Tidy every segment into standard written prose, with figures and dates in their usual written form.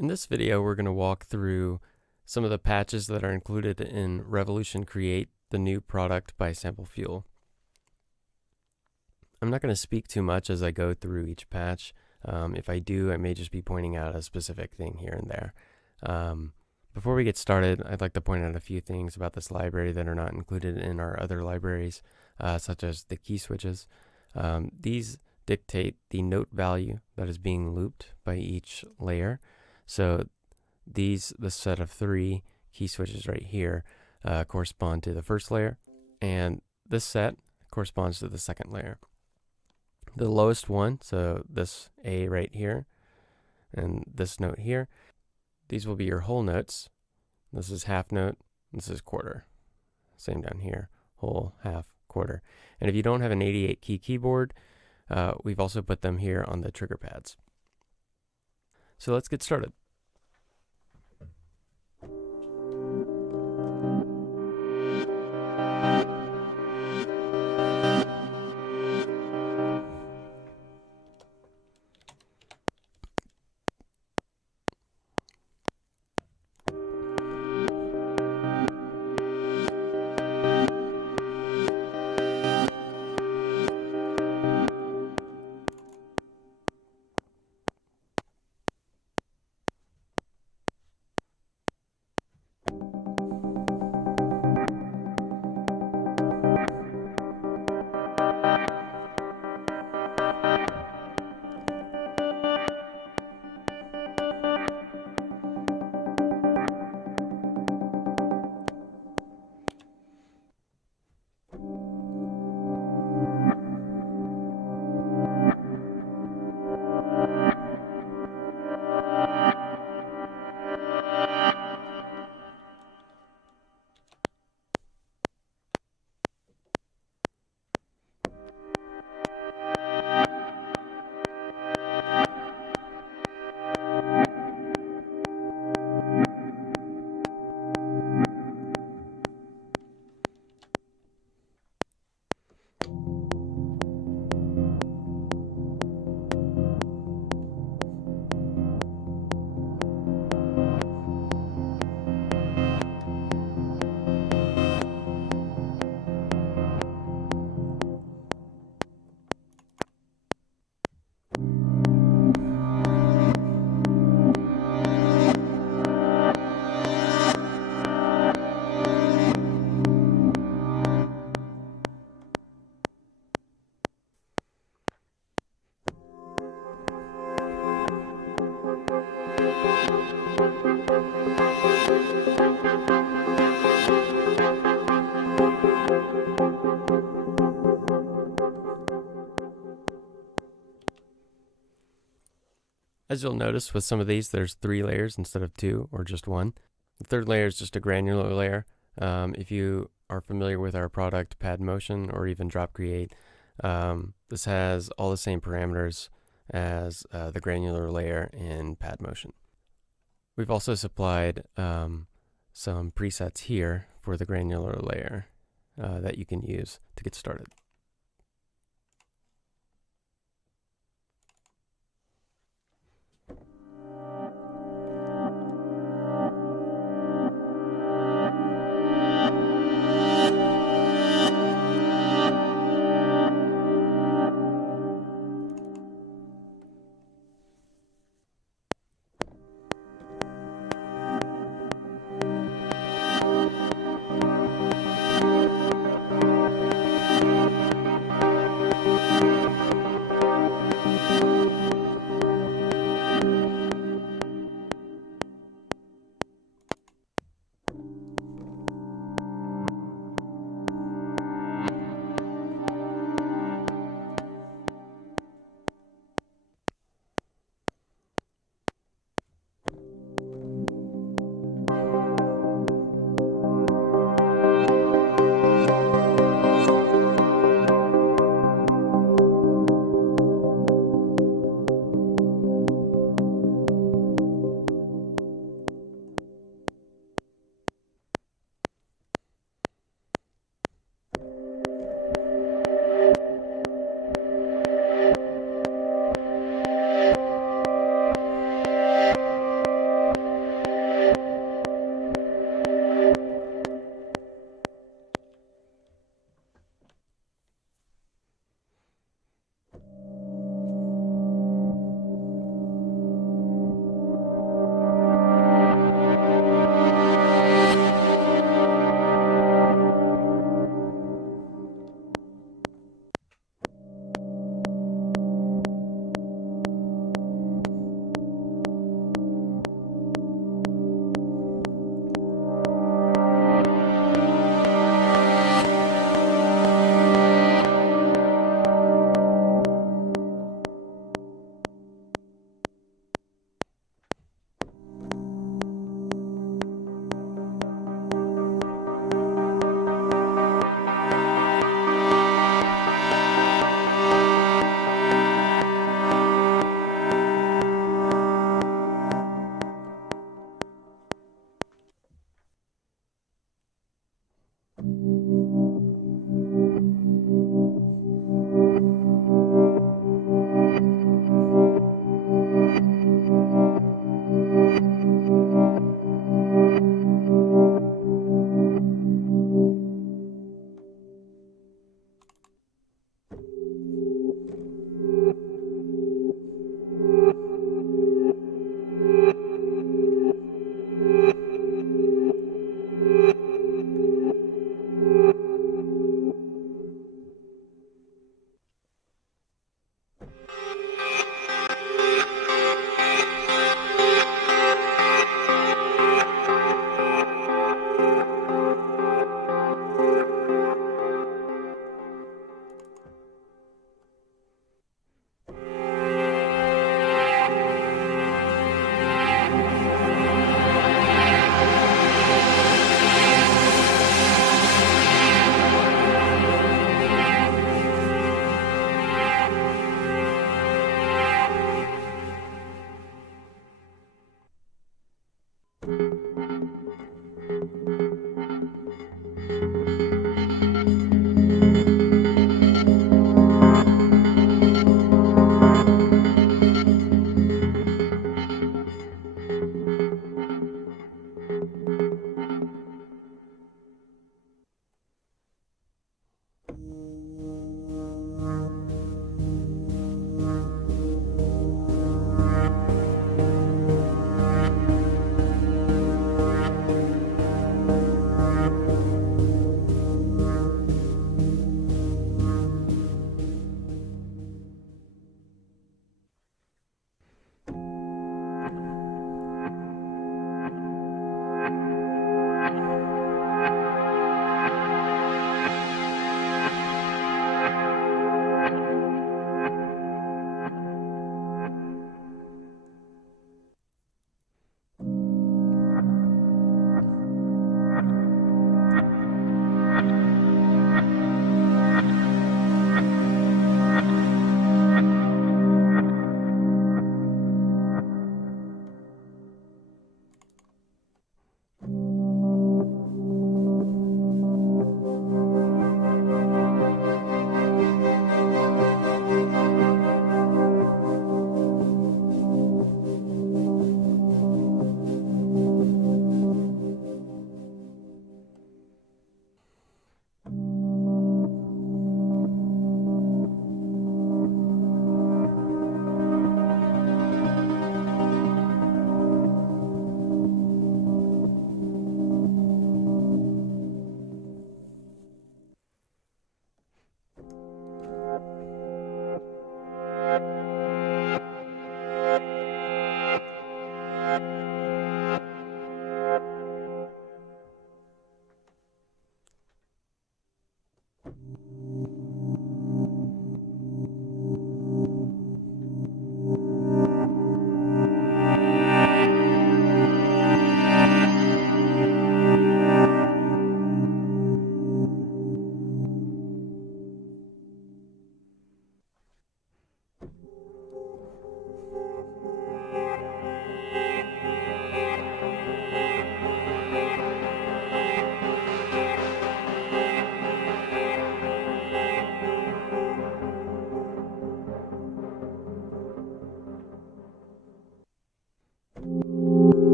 In this video, we're going to walk through some of the patches that are included in Revolution CRE8, the new product by Sample Fuel. I'm not going to speak too much as I go through each patch. If I do, I may just be pointing out a specific thing here and there. Before we get started, I'd like to point out a few things about this library that are not included in our other libraries, such as the key switches. These dictate the note value that is being looped by each layer. So this set of 3 key switches right here correspond to the first layer, and this set corresponds to the second layer. The lowest one, so this A right here, and this note here, these will be your whole notes. This is half note, this is quarter. Same down here, whole, half, quarter. And if you don't have an 88 key keyboard, we've also put them here on the trigger pads. So let's get started. As you'll notice with some of these, there's 3 layers instead of 2 or just 1. The third layer is just a granular layer. If you are familiar with our product Pad Motion or even Drop Create, this has all the same parameters as the granular layer in Pad Motion. We've also supplied some presets here for the granular layer that you can use to get started.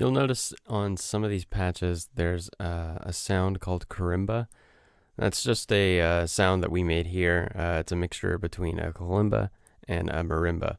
You'll notice on some of these patches there's a sound called kalimba. That's just a sound that we made here. It's a mixture between a kalimba and a marimba.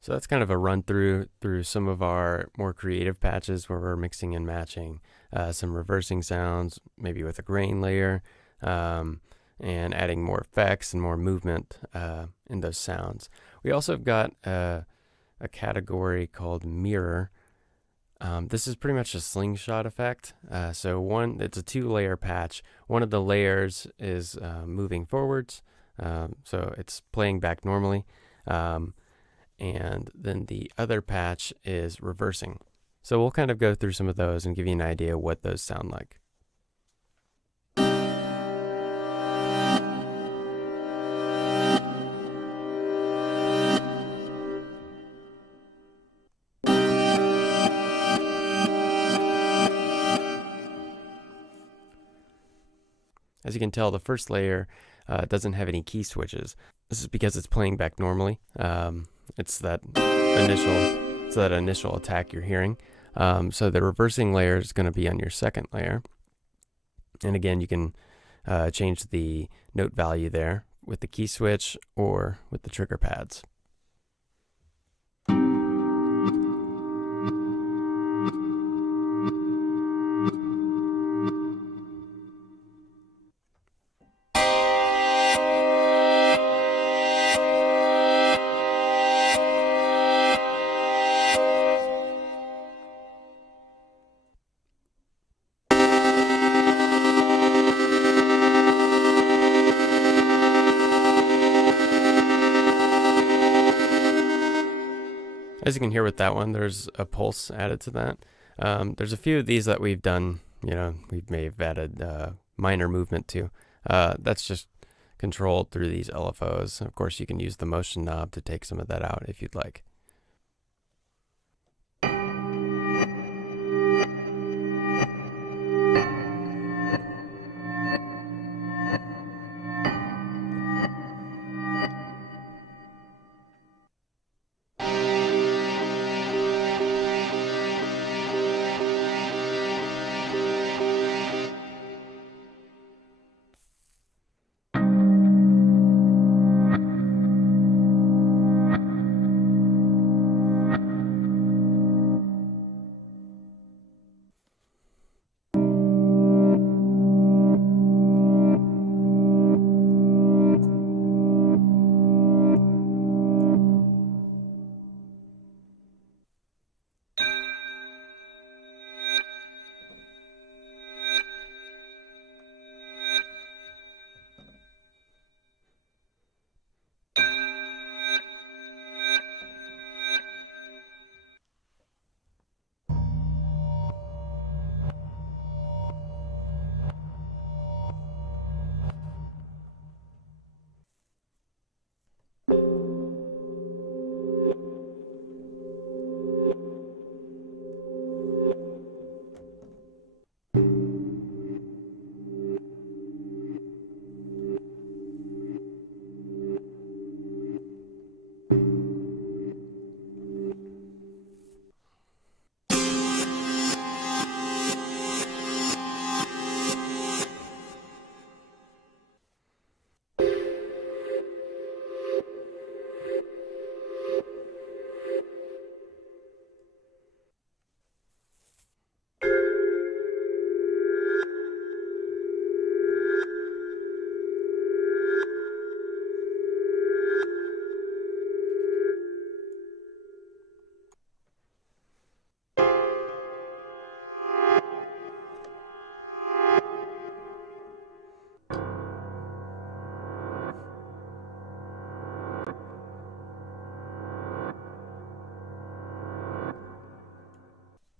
So that's kind of a run through some of our more creative patches where we're mixing and matching some reversing sounds, maybe with a grain layer, and adding more effects and more movement in those sounds. We also have got a category called mirror. This is pretty much a slingshot effect. It's a 2-layer patch. One of the layers is moving forwards, so it's playing back normally. And then the other patch is reversing. So we'll kind of go through some of those and give you an idea what those sound like. As you can tell, the first layer doesn't have any key switches. This is because it's playing back normally. It's that initial attack you're hearing. So the reversing layer is going to be on your second layer. And again, you can change the note value there with the key switch or with the trigger pads. As you can hear with that one, there's a pulse added to that. There's a few of these that we've done, we may have added minor movement to. That's just controlled through these LFOs. Of course, you can use the motion knob to take some of that out if you'd like.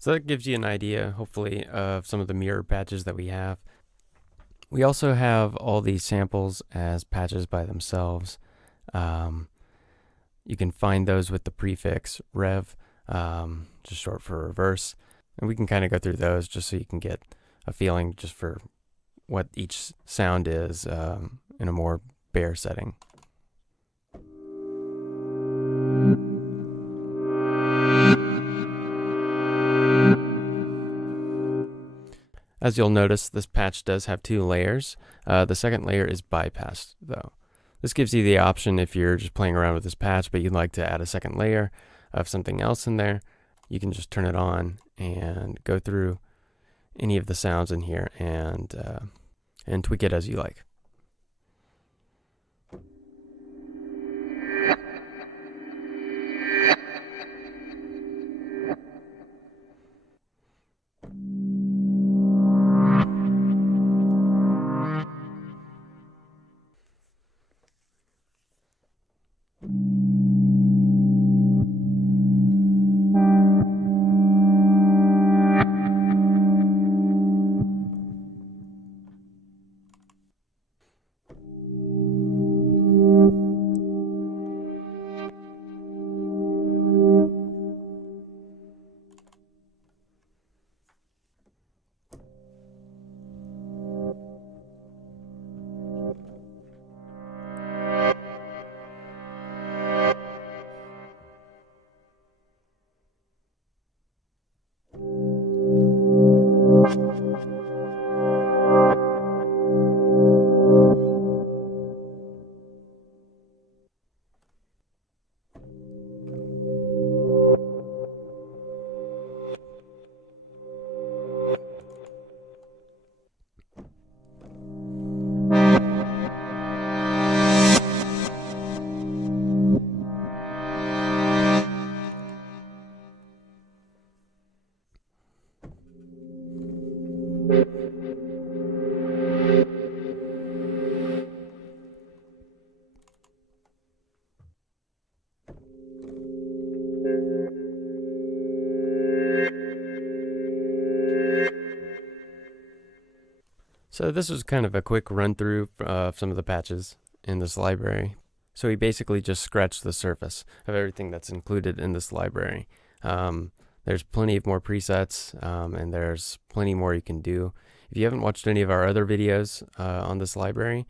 So that gives you an idea, hopefully, of some of the mirror patches that we have. We also have all these samples as patches by themselves. You can find those with the prefix rev, just short for reverse. And we can kind of go through those just so you can get a feeling just for what each sound is in a more bare setting. As you'll notice, this patch does have 2 layers. The second layer is bypassed, though. This gives you the option if you're just playing around with this patch, but you'd like to add a second layer of something else in there, you can just turn it on and go through any of the sounds in here and tweak it as you like. So this was kind of a quick run through of some of the patches in this library. So we basically just scratched the surface of everything that's included in this library. There's plenty of more presets, and there's plenty more you can do. If you haven't watched any of our other videos on this library,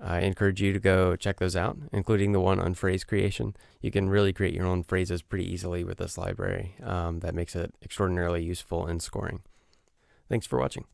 I encourage you to go check those out, including the one on phrase creation. You can really create your own phrases pretty easily with this library. That makes it extraordinarily useful in scoring. Thanks for watching.